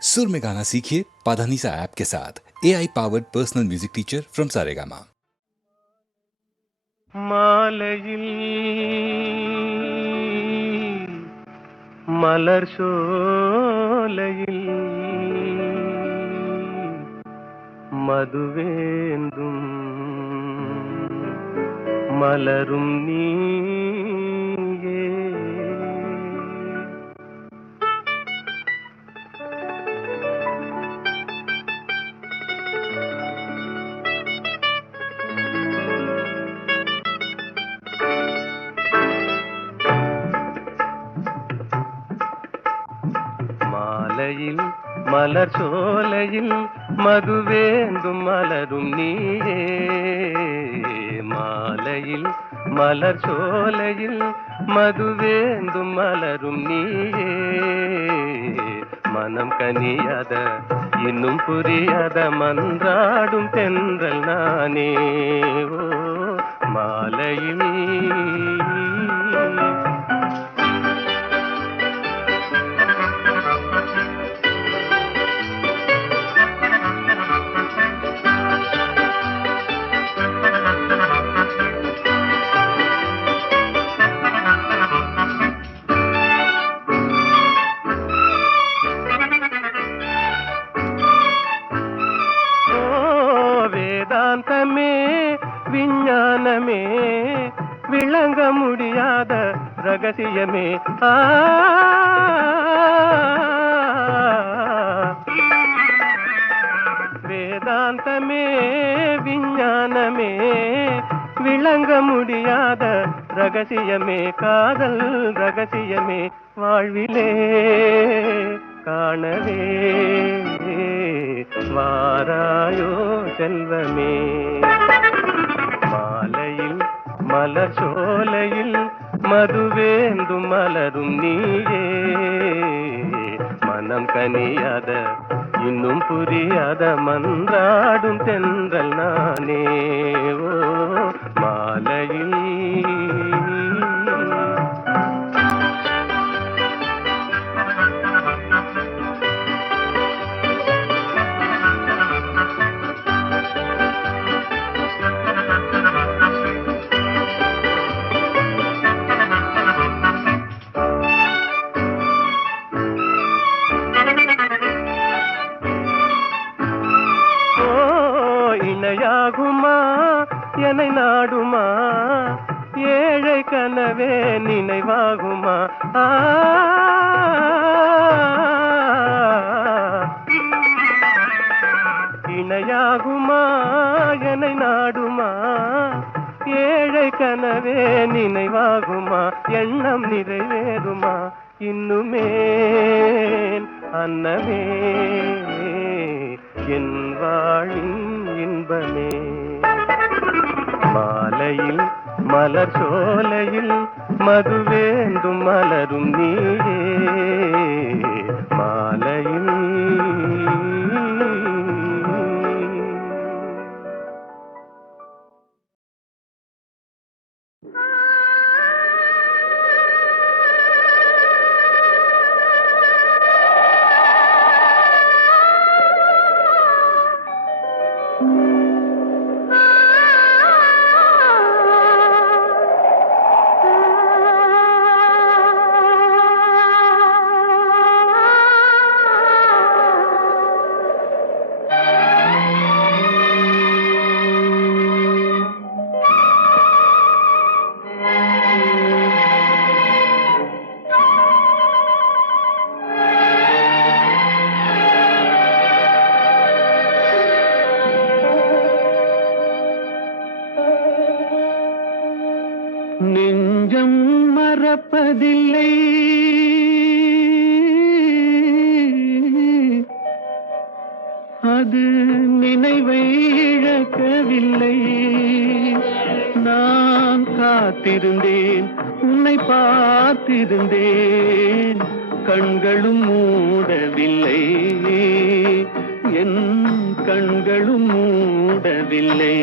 सुर में गाना सीखिए पाधानीसा ऐप के साथ। AI powered personal music teacher from Saregama. மாலையில் மலர் சோலையில் மதுவேந்தும் மலரும் நீயே. மாலையில் மலர் சோலையில் மதுவேந்தும் மலரும் நீயே. மாலையில் மலர் சோலையில் மதுவேந்தும் மலரும் நீயே. மனம் கனியாத இன்னும் புரியாத மன்றாடும் தென்றல் நானே. ஓ மாலையில் வேதாந்தமே விஞ்ஞானமே விளங்க முடியாத ரகசியமே. வேதாந்தமே விஞ்ஞானமே விளங்க முடியாத ரகசியமே. காதல் ரகசியமே வாழ்விலே காணவே வாராயோ செல்வமே. மாலையில் மலர் சோலையில் மதுவேந்தும் மலரும் நீயே. மனம் கனியாத இன்னும் புரியாத மன்றாடும் தென்றல் நானே. ஓ மாலையில் இணையாகுமா என்னை நாடுமா ஏழை கனவே நினைவாகுமா. இணையாகுமா என்னை நாடுமா ஏழை கனவே நினைவாகுமா. எண்ணம் நிறைவேறுமா இன்னுமே அன்னமே என் வாழின் இன்பமே. மாலையில் மலர் சோலையில் மதுவேந்தும் மலரும் நீயே. மாலையில் நெஞ்சம் மறப்பதில்லை அது நினைவை இழக்கவில்லை. நான் காத்திருந்தேன் உன்னை பார்த்திருந்தேன் கண்களும் மூடவில்லை. என் கண்களும் மூடவில்லை.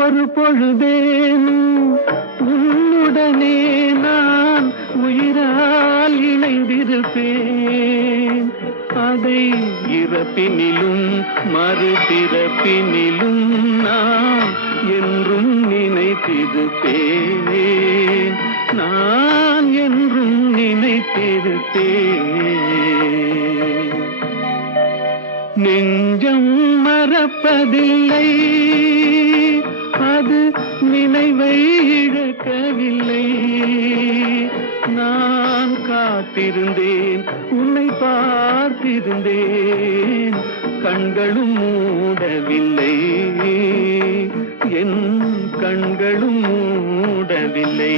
ஒரு பொழுதேனும் உன்னுடனே நான் உயிரால் இணைந்திருப்பேன். அதை இறப்பினிலும் மறுபிறப்பினிலும் நான் என்றும் நினைத்திருப்பேன். நான் என்றும் நினைத்திருப்பேன். நெஞ்சம் மறப்பதில்லை, அது நினைவை இழக்கவில்லை. நான் காத்திருந்தேன், உன்னை பார்த்திருந்தேன், கண்களும் மூடவில்லை, என் கண்களும் மூடவில்லை.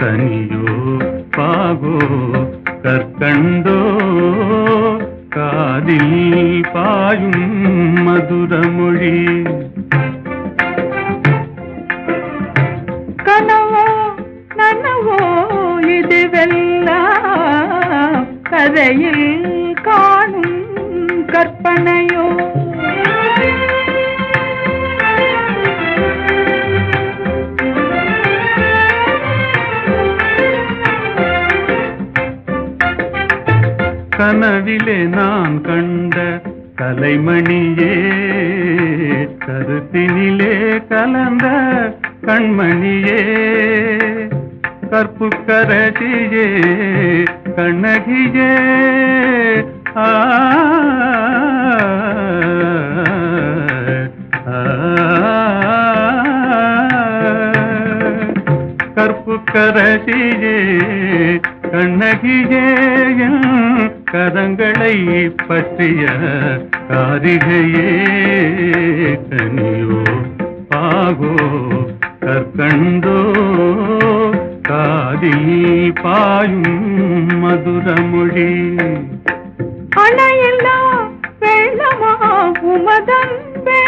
கனியோ பாகோ கற்கண்டோ காதில் பாயும் மதுரமொழி. கனவோ நனவோ இதுவெல்லாம் கதையில் காணும் கற்பனையோ. கனவிலே நான் கண்ட கலைமணியே, கருத்தினிலே கலந்த கண்மணியே, கற்புக்கரசியே கண்ணகியே. கற்புக்கரசியே கண்ணகியே, கரங்களை பற்றிய காரிகையே. கனியோ பாகோ கற்கண்டோ காதில் பாயும் மதுரமொழி. அணையில்லா வெள்ளமா உமதன்பே,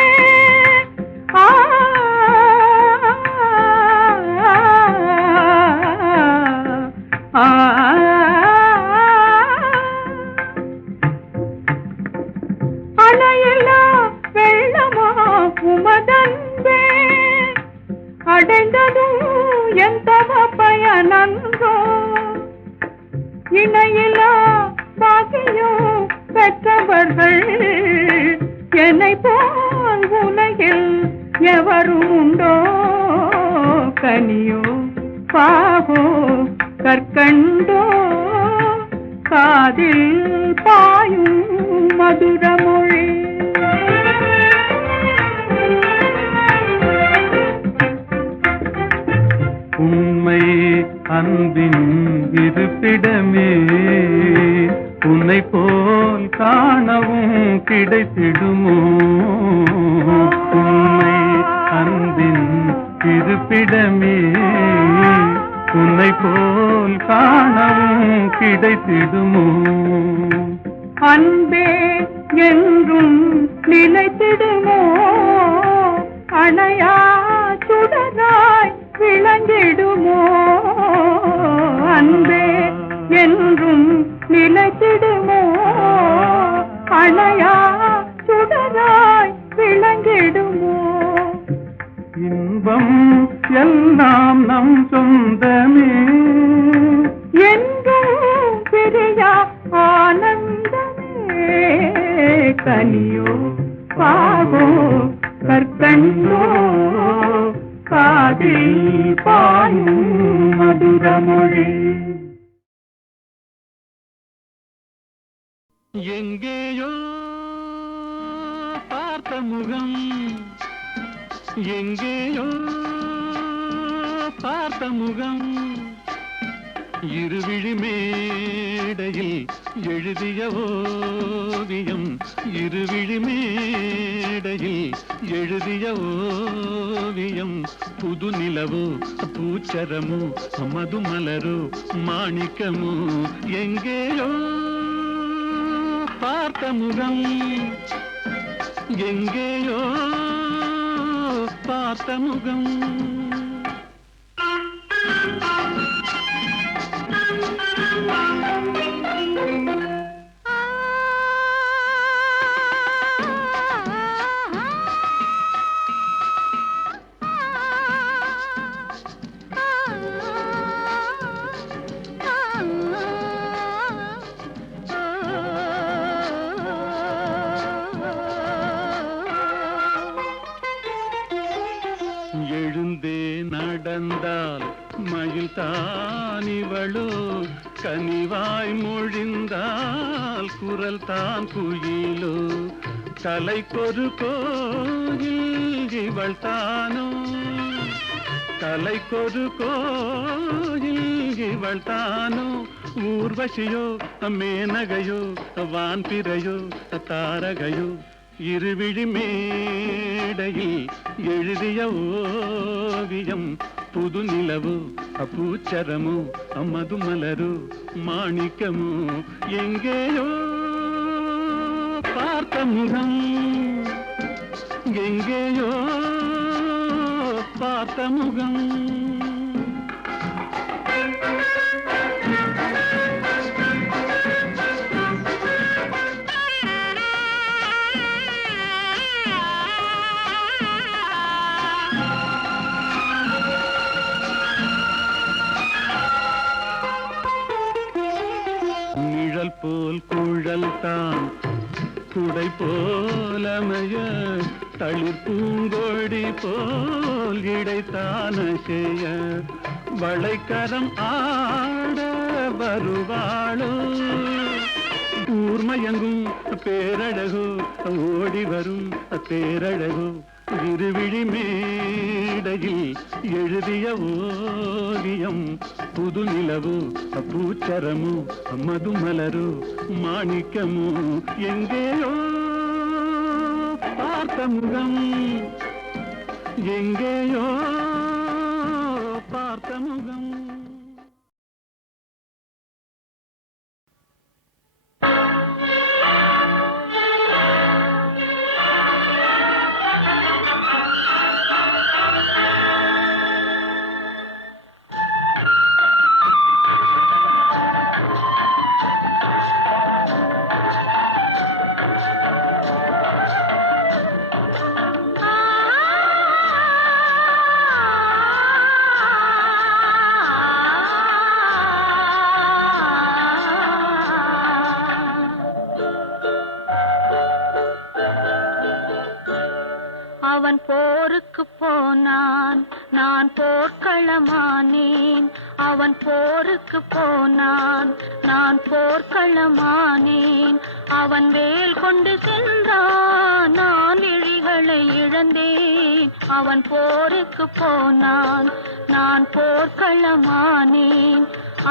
அணையில்லா வெள்ளமா உமதன்பே, அடைந்ததும் என் தவ பயனன்றோ. இணையிலா பாக்கியம் பெற்றவர்கள் என்னை போல் உலகில் எவரும் உண்டோ. கனியோ பாகோ கற்கண்டோ காதில் பாயும் மதுரமொழி. உண்மை அன்பின் இருப்பிடமே, உன்னை போல் காணவும் கிடைத்திடுமோ. உண்மை அன்பின் இருப்பிடமே, உன்னை போல் காணவும் கிடைத்திடுமோ. அன்பே என்றும் நிலைத்திடுமோ, அணையா சுடராய் விளங்கிடுமோ. அன்பே என்றும் நிலைத்திடுமோ, அணையா சுடராய் விளங்கிடுமோ. இன்பம் எல்லாம் நம் சொந்தமே, என்றும் பிரியா ஆனந்தமே. கனியோ பாகோ கற்கண்டோ காதில் பாயும் மதுரமொழி. எங்கேயோ பார்த்த முகம், எங்கேயோ பார்த்த முகம், இருவிழி மேடையில் எழுதிய ஓவியம், இருவிழி மேடையில் எழுதிய ஓவியம் புது நிலவோ பூச்சரமோ மதுமலரோ மாணிக்கமோ எங்கேயோ பார்த்த முகம் எங்கேயோ பார்த்த முகம் எழுந்தே நடந்தால் மயில் தானிவளோ கனிவாய் மொழிந்தால் குரல் தான் குயிலோ தலைக்கொரு கோயில் இவள் தானோ தலைக்கொரு கோயில் இவள் தானோ ஊர்வசியோ மேனகையோ வான்பிறையோ தாரகையோ இருவிழி மேடையில் எழுதிய ஓவியம் புது நிலவோ பூச்சரமோ மதுமலரோ மாணிக்கமோ எங்கேயோ பார்த்த முகம் எங்கேயோ பார்த்த முகம் நிழல் போல் குழல் தான் குடை போலமைய தளிர் பூங்கொடி போல் இடைத்தான செய்ய வளைக்கரம் ஆட வருவாளோ ஊர்மயங்கும் பேரழகோ ஓடி வரும் பேரழகோ இருவிழி மேடையில் எழுதிய ஓவியம் புது நிலவோ பூச்சரமோ மதுமலரோ மாணிக்கமோ எங்கேயோ பார்த்த முகம் எங்கேயோ பார்த்த முகம் அவன் போருக்கு போனான், நான் போர்க்களமானேன். அவன் போருக்கு போனான், நான் போர்க்களமானேன். அவன் வேல் கொண்டு சென்றான், நான் இழிகளை இழந்தேன். அவன் போருக்கு போனான், நான் போர்க்களமானேன்.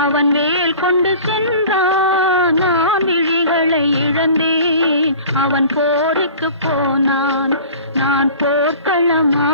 அவன் வேல் கொண்டு சென்றான், நான் விழிகளை இழந்தேன். அவன் போருக்கு போனான், நான் போர்க்களமானேன்.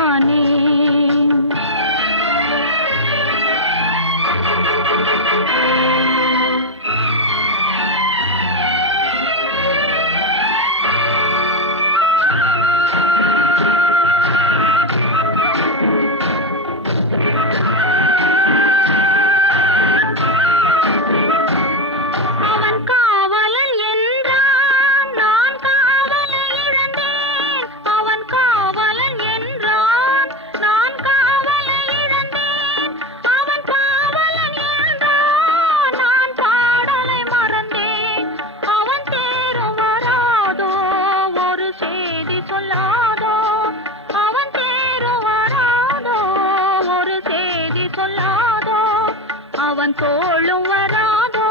அவன் தோளும் வராதோ,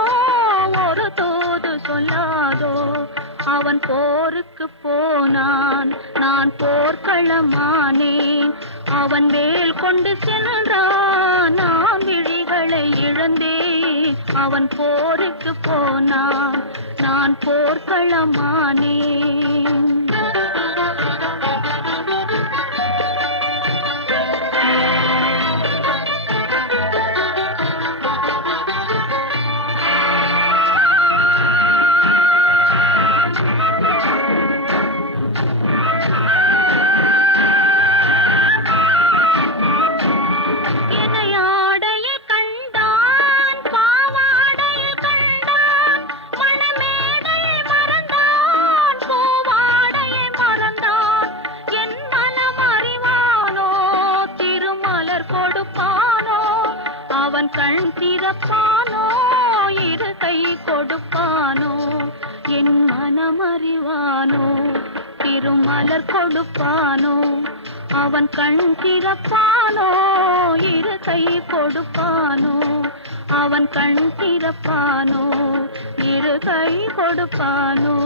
ஒரு தூது சொல்லாதோ. அவன் போருக்கு போனான், நான் போர்க்களமானேன். அவன் வேல் கொண்டு சென்றான், நான் விழிகளை இழந்தேன். அவன் போருக்கு போனான், நான் போர்க்களமானேன். 「 ா ா ா ா ா ா ா ா ா ா ா ா ா ா ா ா ா ா ா ா ா ா ா ா ா ா ா ா ா ா ா ா ா ா ா அவன் கண் திறப்பானோ இரு கை கொடுப்பானோ என் மனமறிவானோ திருமலர் கொடுப்பானோ அவன் கண் திறப்பானோ இரு கை கொடுப்பானோ அவன் கண் திறப்பானோ இரு கை கொடுப்பானோ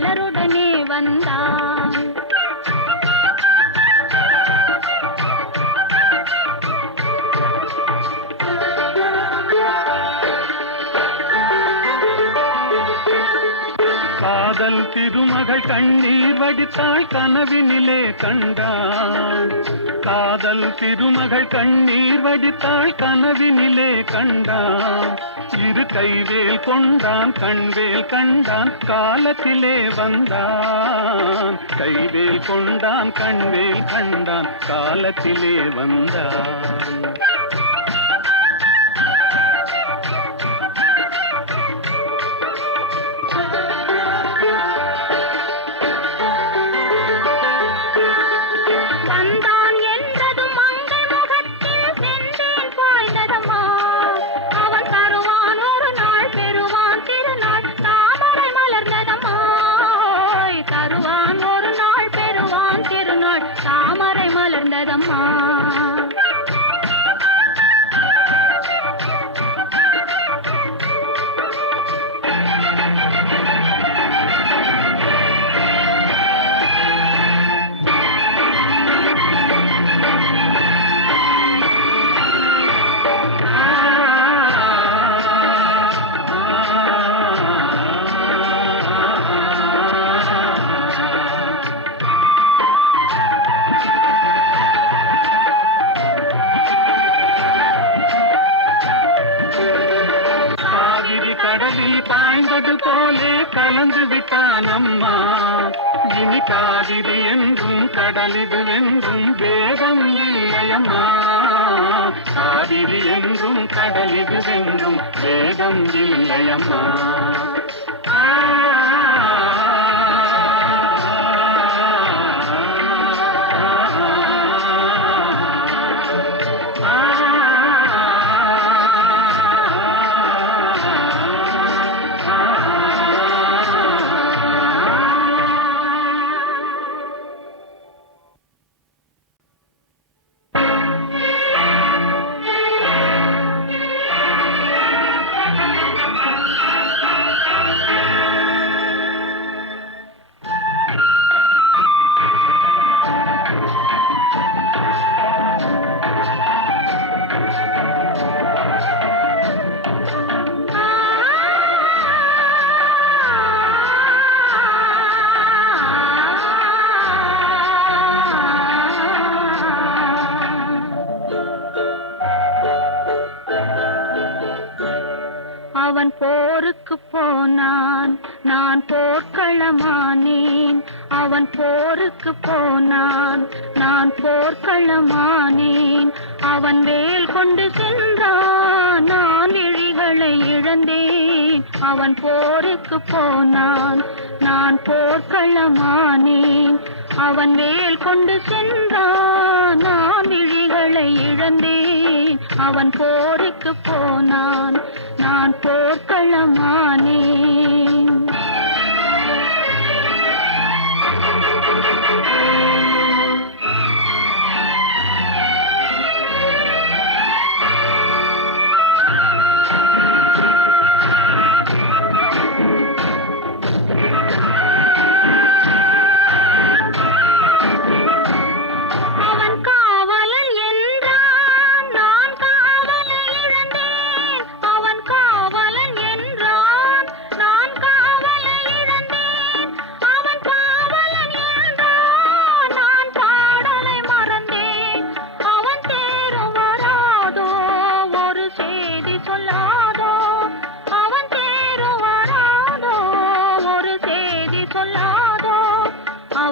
மலருடனே வந்தான் காதல் திருமகள் கண்ணீர் வடித்தாள் கனவினிலே கண்டான் காதல் திருமகள் கண்ணீர் வடித்தாள் கனவினிலே கண்டான் இரு கைவேல் கொண்டான் கண்வேல் கண்டான் காலத்திலே வந்தான் கைவேல் கொண்டான் கண்வேல் கண்டான் காலத்திலே வந்தான் தாமரை மலர்ந்ததம்மா பாய்ந்தது போலே கலந்து விட்டான் அம்மா இனி காவிரி என்றும் கடலிது என்றும் வேதம் இல்லையம்மா காவிரி என்றும் கடலிது என்றும் வேதம் இல்லையம்மா அவன் போருக்கு போனான் நான் போர்க்களமானேன் அவன் போருக்கு போனான் நான் போர்க்களமானேன் அவன் வேல் கொண்டு சென்றான் நான் விழிகளை இழந்தேன் அவன் போருக்கு போனான் நான் போர்க்களமானேன் அவன் வேல் கொண்டு சென்றான் நான் விழிகளை இழந்தேன் அவன் போருக்கு போனான் நான் போர்க்களமானேன்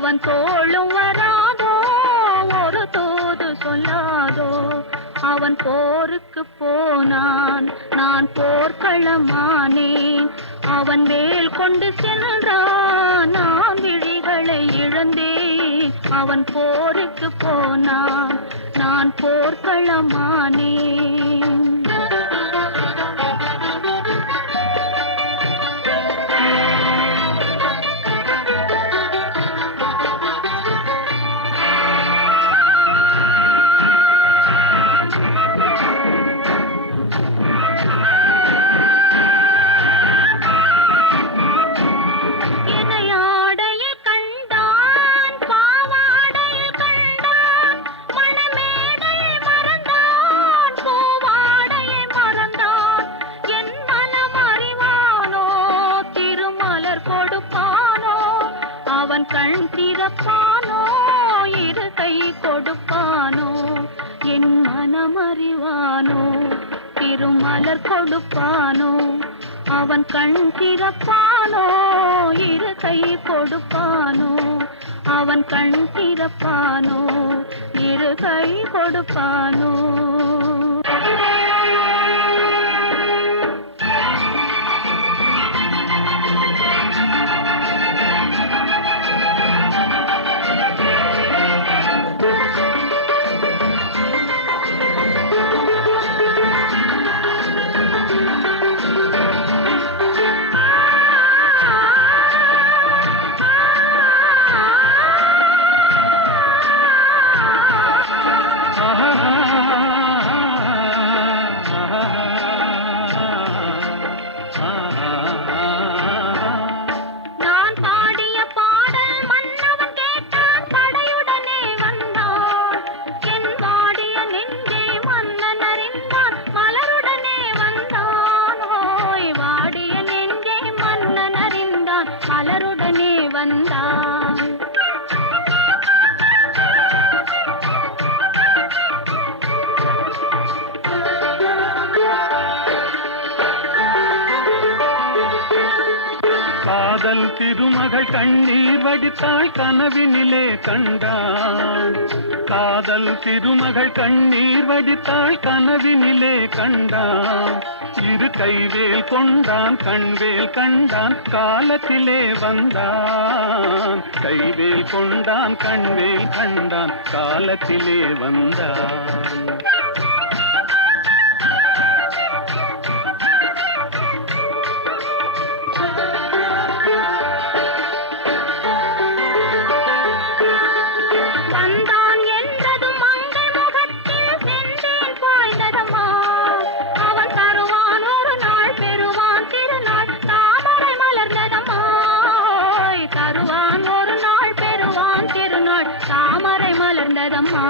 அவன் தோளும் வராதோ ஒரு தூது சொல்லாதோ அவன் போருக்கு போனான் நான் போர்க்களமானேன் அவன் வேல் கொண்டு சென்றான் நான் விழிகளை இழந்தேன் அவன் போருக்கு போனான் நான் போர்க்களமானேன் கண் திறப்பானோ இரு கை கொடுப்பானோ என் மனமறிவானோ திருமலர் கொடுப்பானோ அவன் கண் திறப்பானோ இரு கை கொடுப்பானோ அவன் கண் திறப்பானோ இரு கை கொடுப்பானோ மலருடனே வந்தான் காதல் திருமகள் கண்ணீர் வடித்தாள் கனவினிலே கண்டான் காதல் திருமகள் கண்ணீர் வடித்தாள் கனவினிலே கண்டான் இரு கைவேல் கொண்டான் கண்வேல் கண்டான் காலத்திலே வந்தான் கைவேல் கொண்டான் கண்வேல் கண்டான் காலத்திலே வந்தான் தாமரை மலர்ந்ததம்மா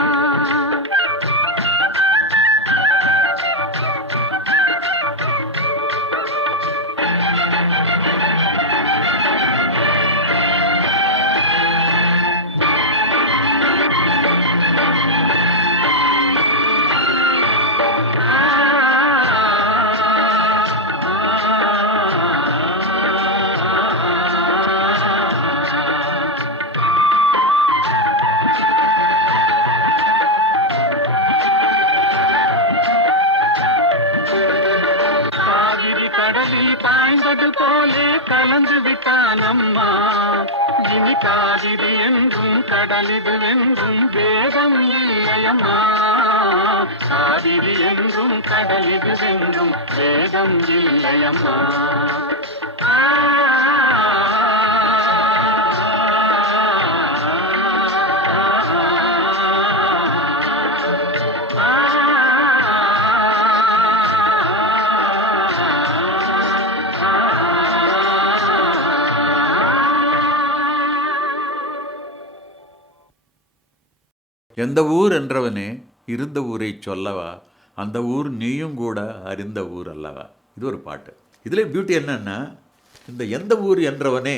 பாய்ந்தது போலே கலந்து விட்டான் அம்மா இனி காவிரி என்றும் கடலிது வென்றும் வேதம் இல்லையம்மா காவிரி என்றும் கடலிது வென்றும் வேதம் இல்லையம்மா எந்த ஊர் என்றவனே இருந்த ஊரை சொல்லவா அந்த ஊர் நீயும் கூட அறிந்த ஊர் அல்லவா. இது ஒரு பாட்டு. இதில் பியூட்டி என்னன்னா, இந்த எந்த ஊர் என்றவனே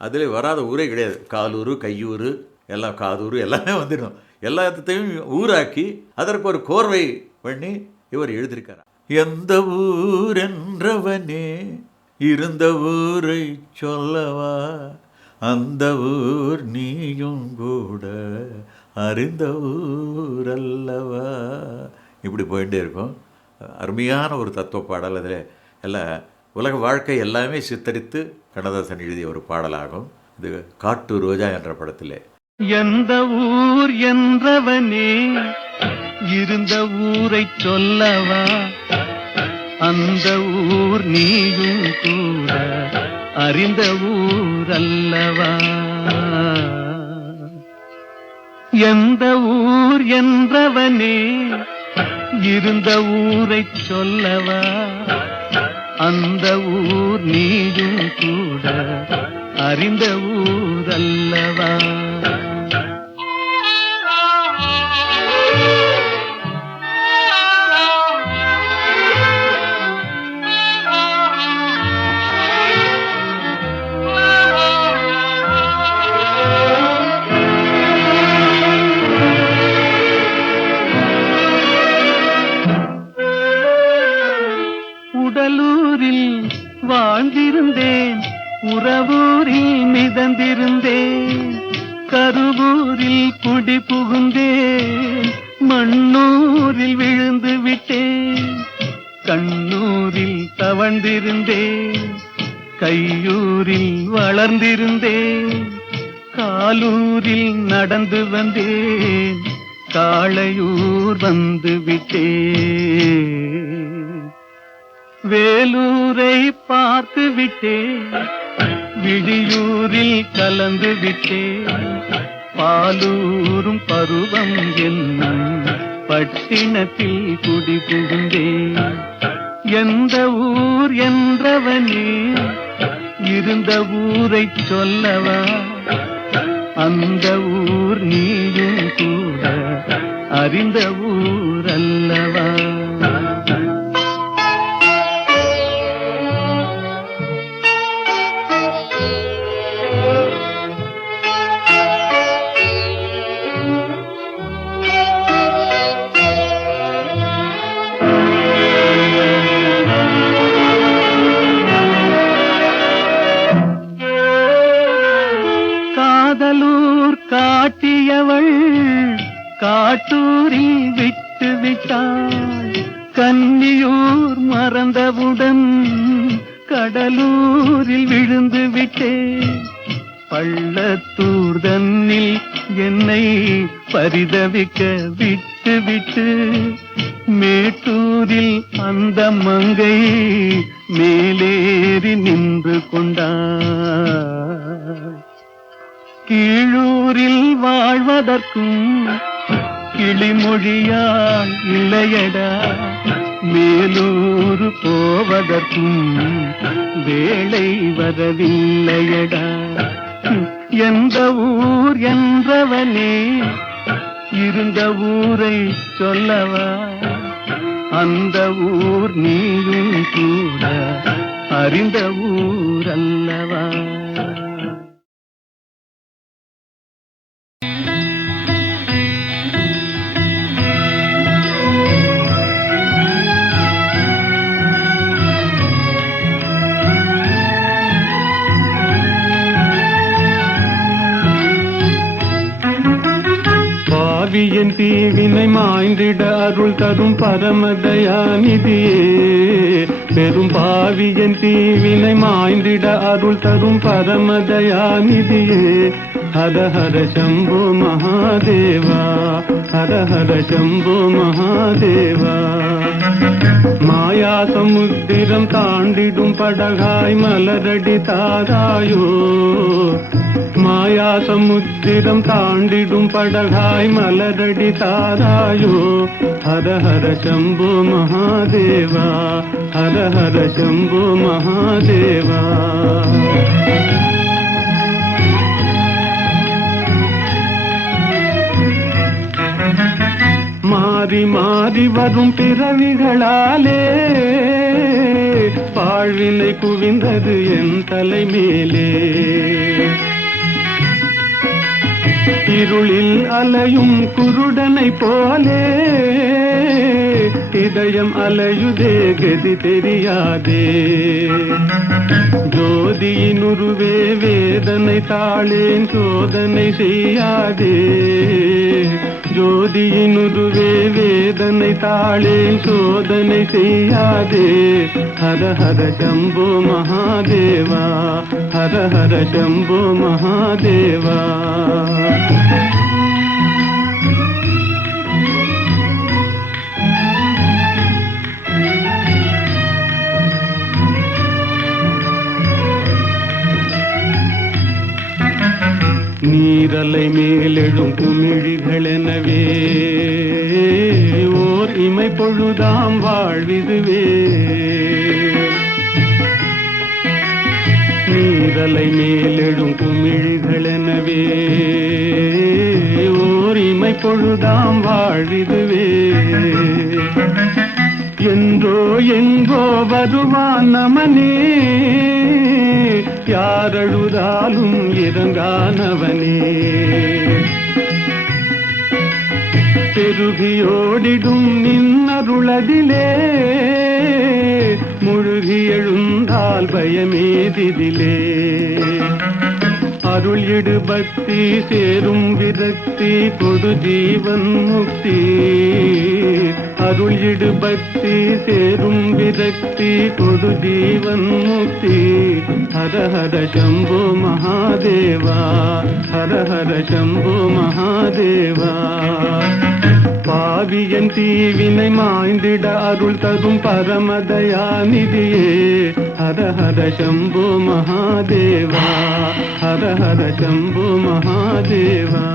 அதில் வராத ஊரே கிடையாது. காலூர், கையூர், எல்லாம் காதூர் எல்லாமே வந்துடும். எல்லாத்தையும் ஊராக்கி அதற்கு ஒரு கோர்வை பண்ணி இவர் எழுதியிருக்கார். எந்த ஊர் என்றவனே இருந்த ஊரை சொல்லவா அந்த ஊர் நீயும் கூட அறிந்த ஊர் அல்லவா. இப்படி போயிட்டே இருக்கும். அருமையான ஒரு தத்துவ பாடல். அதில் எல்லாம் உலக வாழ்க்கை எல்லாமே சித்தரித்து கண்ணதாசன் எழுதிய ஒரு பாடலாகும். இது காட்டு ரோஜா என்ற படத்திலே. எந்த ஊர் என்றவனே இருந்த ஊரை சொல்லவா, அந்த ஊர் நீயும் கூட அறிந்த ஊர் அல்லவா. எந்த ஊர் என்றவனே இருந்த ஊரை சொல்லவா, அந்த ஊர் நீயும் கூட அறிந்த ஊர் அல்லவா. உடலூரில் வாழ்ந்திருந்தேன், உறவூரில் மிதந்திருந்தேன், கருவூரில் குடி புகுந்தேன், மண்ணூரில் விழுந்து விட்டேன், கண்ணூரில் தவழ்ந்திருந்தேன், கையூரில் வளர்ந்திருந்தேன், காலூரில் நடந்து வந்தேன், காளையூர் வந்து விட்டேன், வேலூரை பார்த்து விட்டேன், விழியூரில் கலந்து விட்டேன், பாலூரும் பருவம் என்னும் பட்டினத்தில் குடி புகுந்தேன். எந்த ஊர் என்றவனே இருந்த ஊரை சொல்லவா, அந்த ஊர் நீயும் கூட அறிந்த ஊர் அல்லவா. காதலூர் காட்டியவள் காட்டூரில் விட்டு விட்டாள், கன்னியூர் மறந்தவுடன் கடலூரில் விழுந்து விட்டேன், பள்ளத்தூர் தன்னில் என்னை பரிதவிக்க விட்டு விட்டு மேட்டூரில் அந்த மங்கை மேலேறி நின்று கொண்டாள். கீழூரில் வாழ்வதற்கும் கிளிமொழியால் இல்லையடா, மேலூர் போவதற்கும் வேளை வரவில்லையடா. எந்த ஊர் என்றவனே இருந்த ஊரை சொல்லவா, அந்த ஊர் நீயும் கூட அறிந்த ஊர் அல்லவா. பாவியன் தீவினை மாய்ந்திட அருள் தரும் பரமதயாநிதியே, பெரும் பாவியன் தீவினை மாய்ந்திட அருள் தரும் பரமதயாநிதியே. ஹர ஹர சம்போ மகாதேவா, ஹர ஹர சம்போ மகாதேவா. மாயா சமுத்திரம் தாண்டிடும் படகாய் மலரடி தாராயோ, மாயா சமுத்திரம் தாண்டிடும் படகாய் மலரடி தாராயோ. ஹர ஹர சம்போ மகாதேவா, ஹர ஹர சம்போ மகாதேவா. மாறி மாறி வரும் பிறவிகளாலே வாழ்வினை குவிந்தது என் தலை மேலே. இருளில் அலையும் குருடனை போலே இதயம் அலையுதே கதி தெரியாதே. ஜோதியினுருவே வேதனை தாளேன் சோதனை செய்யாதே. ஜோதியினுருவே வேதனை தாளேன் சோதனை செய்யாதே. ஹர ஹர சம்போ மகாதேவா, ஹர ஹர சம்போ மகாதேவா. நீரலை மேலெழும் குமிழிகளெனவே ஓர் இமை பொழுதாம் வாழ்விதுவே. நீரலை மேலெழும் குமிழிகளெனவே ஓர் இமை பொழுதாம் வாழ்விதுவே. என்றோ எங்கோ வருவான் நமனே, யாரழுதாலும் இறங்கானவனே. பெருகியோடிடும் நின்னருளதிலே முழுகி எழுந்தால் பயமேதிதிலே. அருள் இடு பக்தி சேரும் விரக்தி கொடு ஜீவன் முக்தி. அருள் இடு பக்தி சேரும் விரக்தி கொடு ஜீவன் முக்தி. ஹர ஹர சம்போ மகாதேவா, ஹர ஹர சம்போ மகாதேவா. பாவியன் தீவினை மாய்ந்திட அருள் தரும் பரமதயாநிதியே. ஹர ஹர சம்போ மகாதேவா, ஹர ஹர சம்போ மகாதேவா.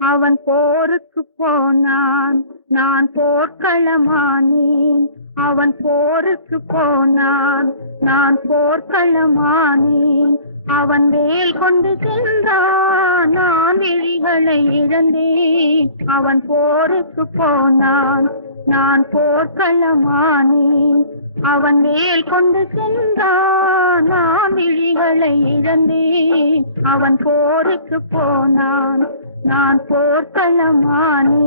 அவன் போருக்கு போனான், நான் போர்க்களமானேன். அவன் போருக்கு போனான், நான் போர்க்களமானேன். அவன் வேல் கொண்டு சென்றான், நான் விழிகளை இழந்தேன். அவன் போருக்கு போனான், நான் போர்க்களமானேன். அவன் வேல் கொண்டு சென்றான், நான் விழிகளை இழந்தேன். அவன் போருக்கு போனான், நான் போர்க்களமானேன்.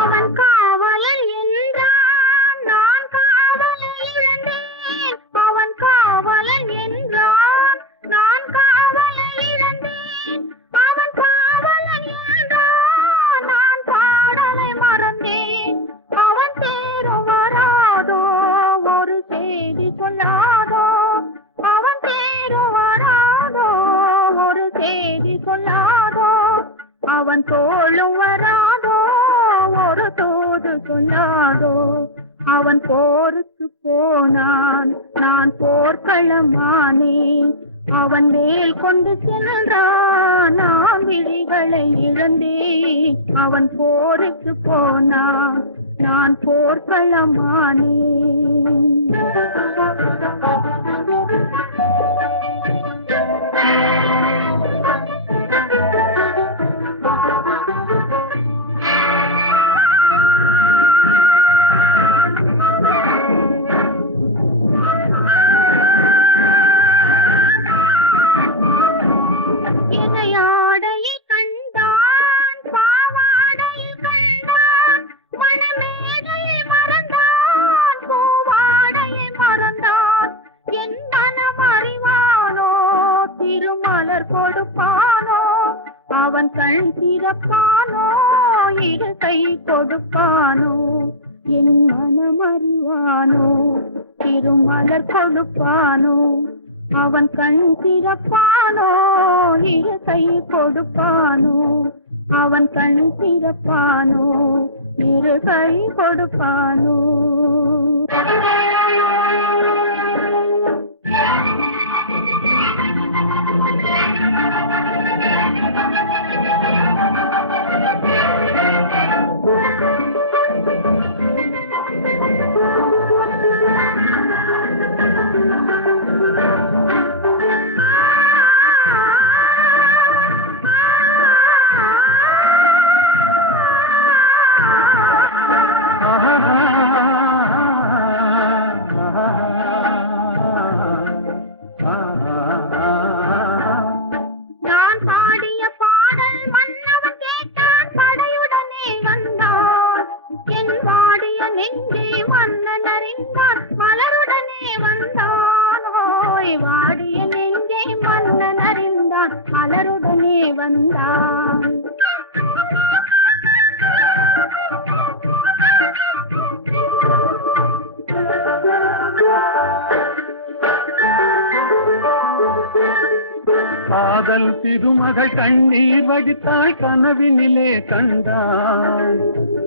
அவன் காவலன் என்றான், நான் காவலை இழந்தேன். அவன் காவலன் என்றான், நான் காவலை இழந்தேன். அவன் காவலன் என்றான், நான் பாடலை மறந்தேன். அவன் தேரும் வராதோ, ஒரு செய்தி சொல்லாதோ. அவன் தேரும் வராதோ, ஒரு செய்தி சொல்லாதோ. அவன் தோளும் வராதோ, ஒரு தூது சொல்லாதோ. அவன் போருக்கு போனான், நான் போர்க்களமானேன். அவன் வேல் கொண்டு சென்றான், நான் விழிகளை இழந்தேன். அவன் போருக்கு போனான், நான் போர்க்களமானேன். இணையாடையை கண்டான், பாவாடையில் கண்டான். மணமேடையை மறந்தான், பூவாடையை மறந்தான். அவன் கண் திறப்பானோ இரு கை கொடுப்பானோ என் மனம் அறிவானோ திருமலர் கொடுப்பானோ அவன் கண் திறப்பானோ இரு கை கொடுப்பானோ அவன் கண் திறப்பானோ இரு கை கொடுப்பானோ மலருடனே வந்தான் காதல் திருமகள் கண்ணீர் வடித்தாள் கனவினிலே கண்டாள்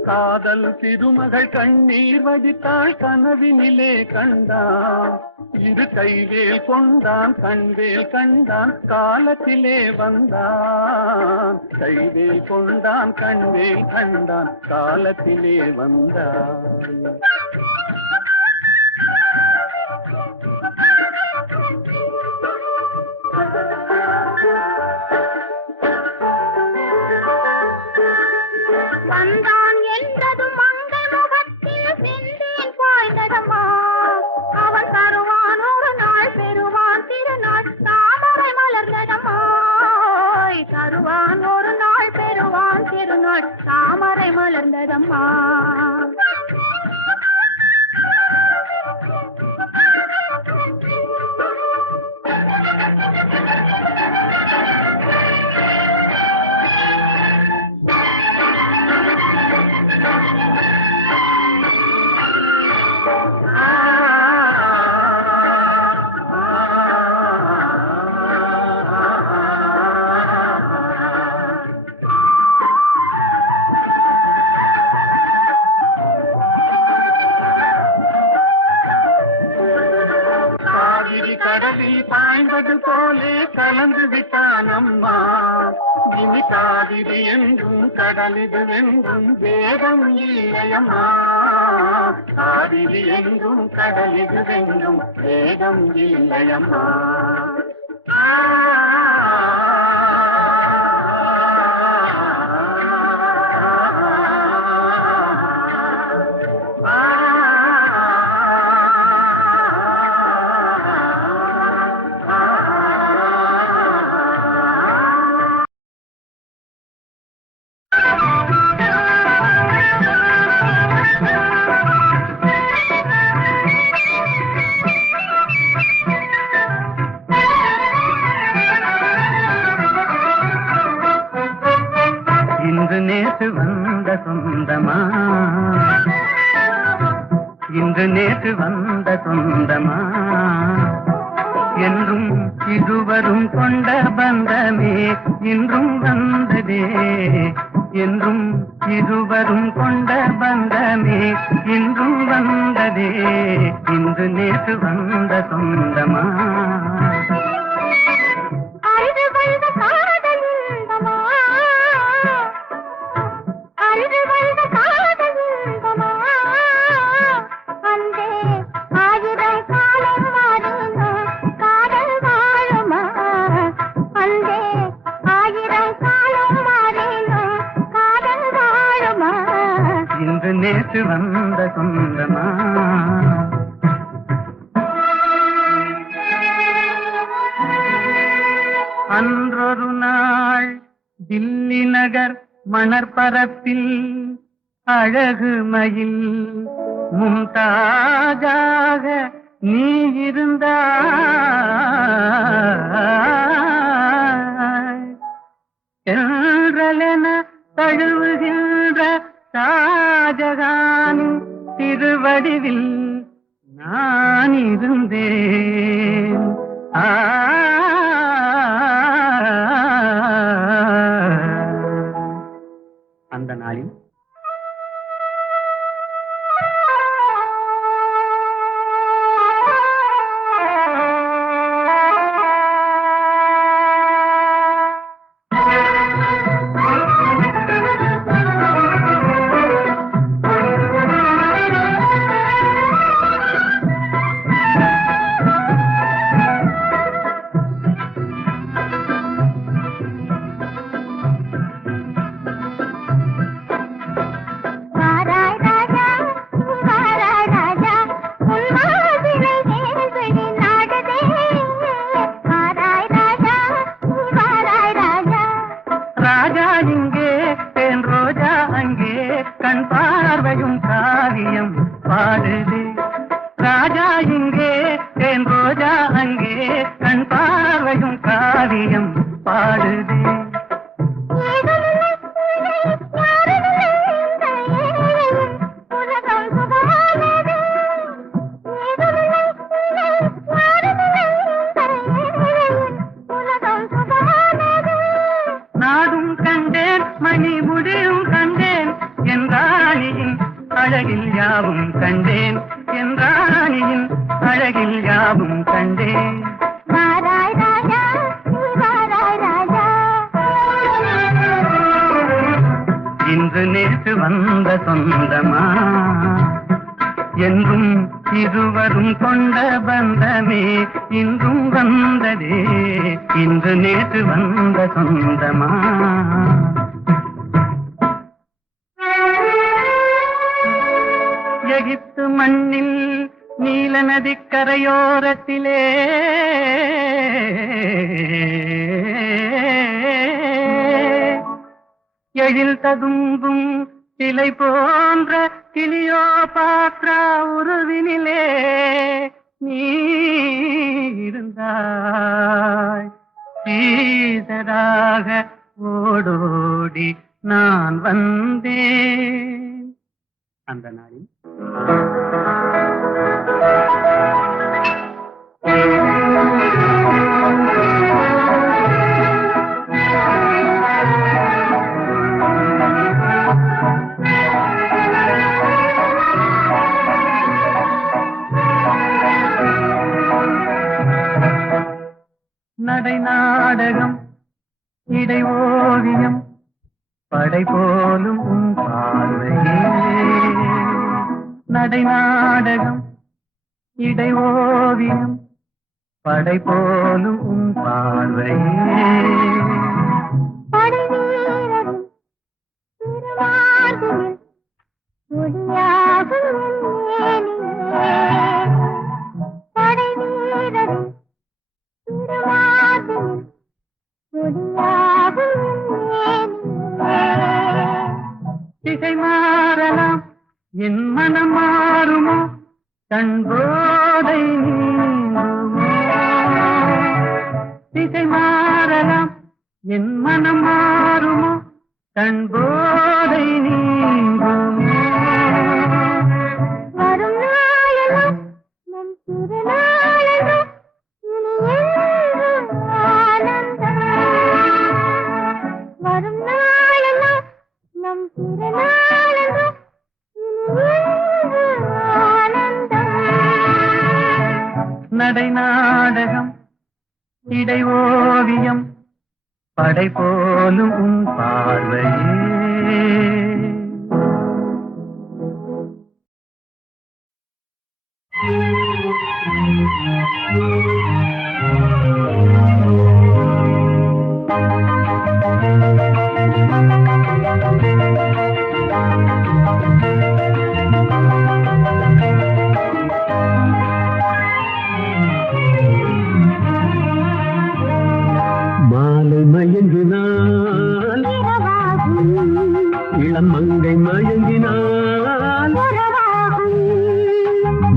காதல் திருமகள் கண்ணீர் வடித்தாள் கனவினிலே கண்டான் இரு கைவேல் கொண்டான் கண்வேல் கண்டான் காலத்திலே வந்தான் கைவேல் கொண்டான் கண்வேல் கண்டான் காலத்திலே வந்தான் வந்தான் என்றதும் மங்கள் முகத்தில் சென்றேன் பாய்ந்ததம்மா அவன் தருவான் ஒரு நாள் பெறுவான் திருநாள் தாமரை மலர்ந்ததம்மா தருவான் ஒரு நாள் பெறுவான் திருநாள் தாமரை மலர்ந்ததம்மா கடலில் பாய்ந்தது போலே கலந்து விட்டான் அம்மா இனி காவிரி என்றும் கடலிது என்றும் வேதம் இல்லையம்மா காவிரி என்றும் கடலிது என்றும் வேதம் இல்லையம்மா இன்று நேற்று வந்த சொந்தமா இன்று நேற்று வந்த சொந்தமா என்றும் இருவரும் கொண்ட பந்தமே இன்றும் வந்ததே என்றும் இருவரும் கொண்ட பந்தமே இன்றும் வந்ததே இன்று நேற்று வந்த சொந்தமா இன்று நேற்று வந்த சொந்தமா அன்றொரு நாள் தில்லி நகர் மணற்பரப்பில் அழகு மயில் மும்தாஜாக நீ இருந்தாய் வடிவில் நான் இருந்தேன். அந்த நாளில் அழகில் யாவும் கண்டேன் என்றானியின் அழகில் யாவும் கண்டேன். வாராய் ராஜா வாராய் ராஜா, இன்று நேற்று வந்த சொந்தமா என்றும் இருவரும் கொண்ட பந்தமே இன்றும் வந்ததே. இன்று நேற்று வந்த சொந்தமா எகிப்து மண்ணில் நீல நதிக்கரையோரத்திலே எழில் ததும்பும் சிலை போன்ற கிளியோபாத்ரா உருவினிலே நீ இருந்தாய். சீதராக ஓடோடி நான் வந்தேன். அந்த நாளில் நடை நாடகம் இடை ஓவியம் படை போலும் உன் பார்வையே. நடை நாடகம் இடை ஓவியம் படை போலும் உன் பார்வையே. படை வீரரின் திருவார்களில் ஒளியாகும் மேனியே. படை வீரரின் திருவார்களில் ஒளியாகும் மேனியே. திசை மாறலாம் என் மனம் மாறுமோ, கண்போதை நீங்குமோ. திசை மாறலாம் என் மனம் மாறுமோ, கண்போதை நீங்குமோ. வரும் நாளெல்லாம் நம் திருநாளெல்லாம் இனி என்றும் ஆனந்தம். வரும் நாளெல்லாம் நம் திருநாளெல்லாம் இனி என்றும் ஆனந்தம். நடை நாடகம் இடை ஓவியம் படை போலும் உன் பார்வையே. மாலை மயங்கினால் இரவாகும் இளம் மங்கை மயங்கினால், உறவாகும்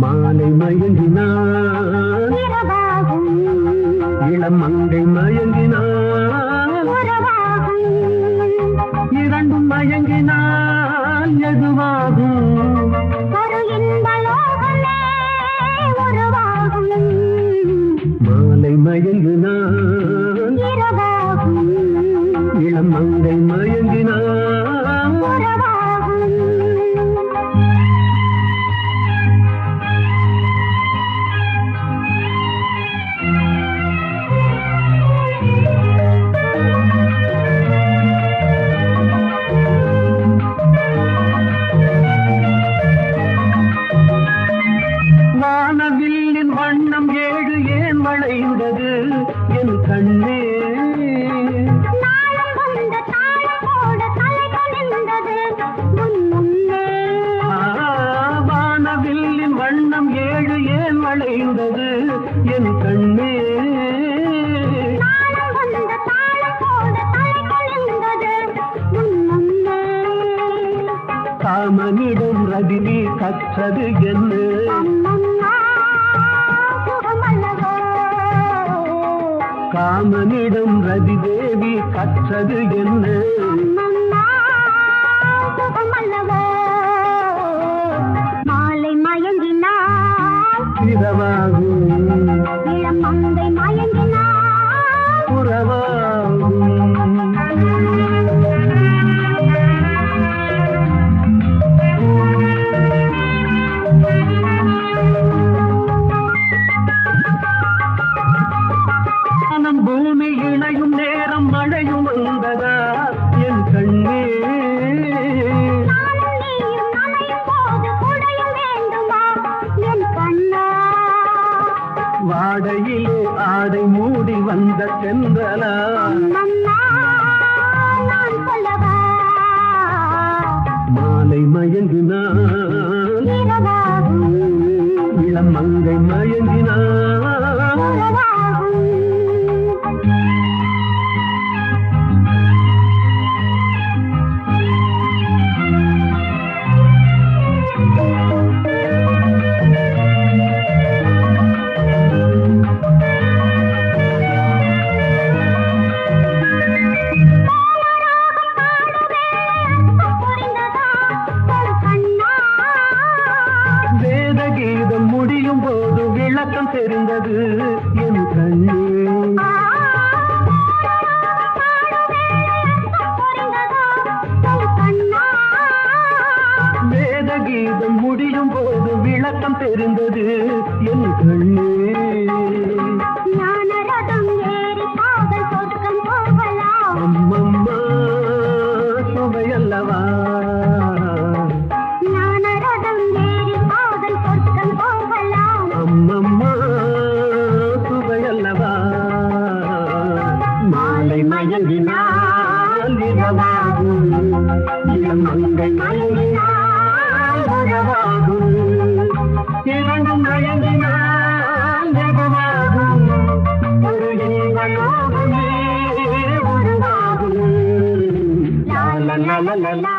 மாலை மயங்கினால் இரவாகும் இளம் மங்கை மயங்கினால், உறவாகும் இரண்டும் மயங்கினால் எதுவாகும்? ஒரு இன்ப மாலை மயங்கினான் இரவாகும் இளம் மங்கை மயங்கினான் உறவாகும் வானவில்லின் வண்ணம் 7 ஏன் வளைந்தது என் கண்ணே நாளம் வந்த தாளமோட தலை குனிந்தது முன்னே வானவில்லின் வண்ணம் 7 ஏன் வளைந்தது என் கண்ணே நாளம் வந்த தாளமோட தலை குனிந்தது முன்னே காமனிடம் ரதினி கற்றது என்ன அம்மம்மா சுகமல்லவோ காமனிடம் ரதி தேவி கற்றது என்ன அம்மம்மா சுகமல்லவோ மாலை மயங்கினாள் இரவாகும் இளம் மங்கை மயங்கினாள் உறவாகும் வானம் பூமி இணையும் நேரம் மழையும் வந்ததா என் கண்ணே நானும் நீயும் நனையும் போது குடையும் வேண்டுமா என் கண்ணா வாடையிலே ஆடை மூடி வந்த சென்றலா அம்மம்மா நான் சொல்லவா மாலை மயங்கினான் இரவாகும் இளம் மங்கை மயங்கினான் உறவாகும் புரிந்ததா ஒரு கண்ணா வேத கீதம் முடியும் போது விளக்கம் தெரிந்தது என் கண்ணே வேத கீதம் முடியும் போது விளக்கம் தெரிந்தது என் கண்ணே அம்மம்மா சுவையல்லவா அம்மம்மா சுவையல்லவா மாலை மயங்கினால் இரவாகும் இளம் மங்கை மயங்கினால் உறவாகும் இரண்டும் மயங்கினால் ஜெகமாகும் ஒரு இன்பலோகமே உருவாகும் லா லா லா லா லா